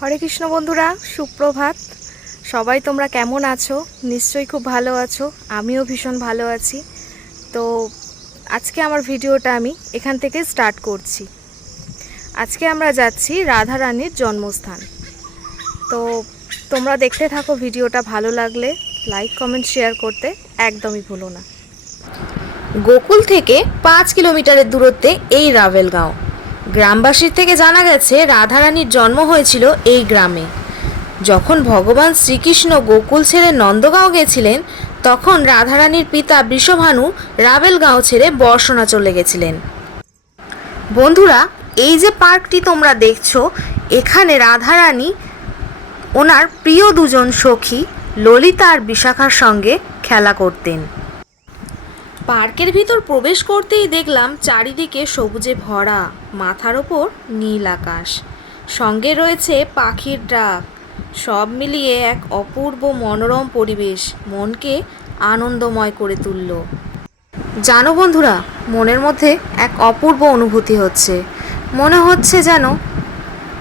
হরে কৃষ্ণ বন্ধুরা, সুপ্রভাত। সবাই তোমরা কেমন আছো? নিশ্চয়ই খুব ভালো আছো। আমিও ভীষণ ভালো আছি। তো আজকে আমার ভিডিওটা আমি এখান থেকে স্টার্ট করছি। আজকে আমরা যাচ্ছি রাধা রানীর জন্মস্থান। তো তোমরা দেখতে থাকো ভিডিওটা। ভালো লাগলে লাইক, কমেন্ট, শেয়ার করতে একদমই ভুলো না। গোকুল থেকে 5 কিলোমিটারের দূরত্বে এই রাভেলগাঁও। গ্রামবাসীর থেকে জানা গেছে রাধারানীর জন্ম হয়েছিল এই গ্রামে। যখন ভগবান শ্রীকৃষ্ণ গোকুল ছেড়ে নন্দগাঁও গেছিলেন, তখন রাধারানীর পিতা বৃষভানু রাভেলগাঁও ছেড়ে বর্ষণা চলে গেছিলেন। বন্ধুরা, এই যে পার্কটি তোমরা দেখছো, এখানে রাধারানী ওনার প্রিয় দুজন সখী ললিতা আর বিশাখার সঙ্গে খেলা করতেন। পার্কের ভিতর প্রবেশ করতেই দেখলাম চারিদিকে সবুজে ভরা, মাথার ওপর নীল আকাশ, সঙ্গে রয়েছে পাখির ডাক। সব মিলিয়ে এক অপূর্ব মনোরম পরিবেশ মনকে আনন্দময় করে তুলল। জানো বন্ধুরা, মনের মধ্যে এক অপূর্ব অনুভূতি হচ্ছে। মনে হচ্ছে যেন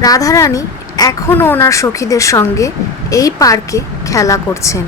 রাধারানী এখনও ওনার সখীদের সঙ্গে এই পার্কে খেলা করছেন।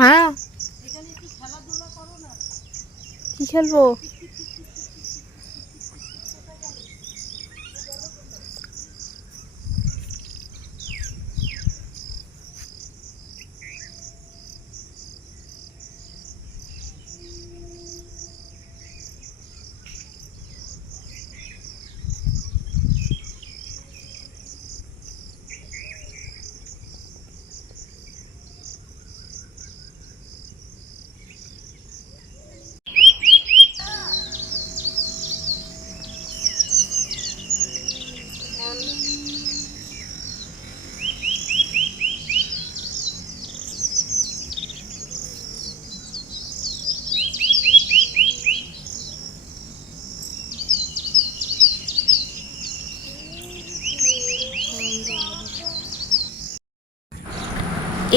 হ্যাঁ, কি খেলবো?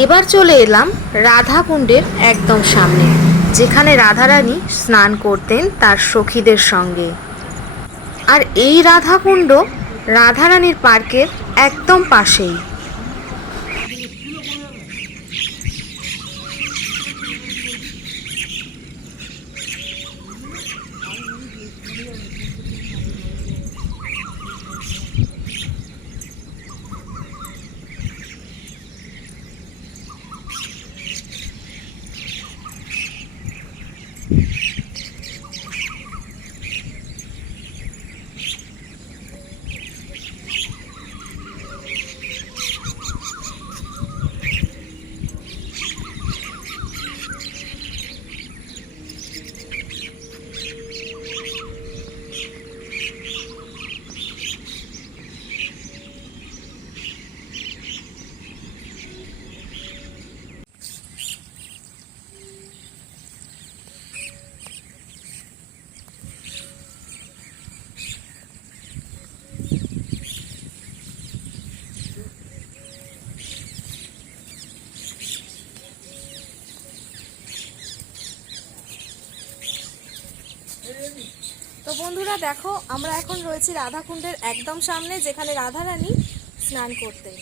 এবার চলে এলাম রাধা কুণ্ডের একদম সামনে, যেখানে রাধারানী স্নান করতেন তার সখীদের সঙ্গে। আর এই রাধা কুণ্ড রাধারানীর পার্কের একদম পাশেই। তো বন্ধুরা দেখো, আমরা এখন রয়েছি রাধাকুণ্ডের একদম সামনে, যেখানে রাধারানী স্নান করতেন।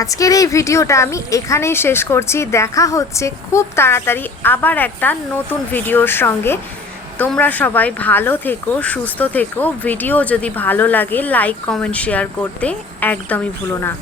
আজকের এই ভিডিওটা আমি এখানেই শেষ করছি। দেখা হচ্ছে খুব তাড়াতাড়ি আবার একটা নতুন ভিডিওর সঙ্গে। তোমরা সবাই ভালো থেকো, সুস্থ থেকো। ভিডিও যদি ভালো লাগে লাইক, কমেন্ট, শেয়ার করতে একদমই ভুলো না।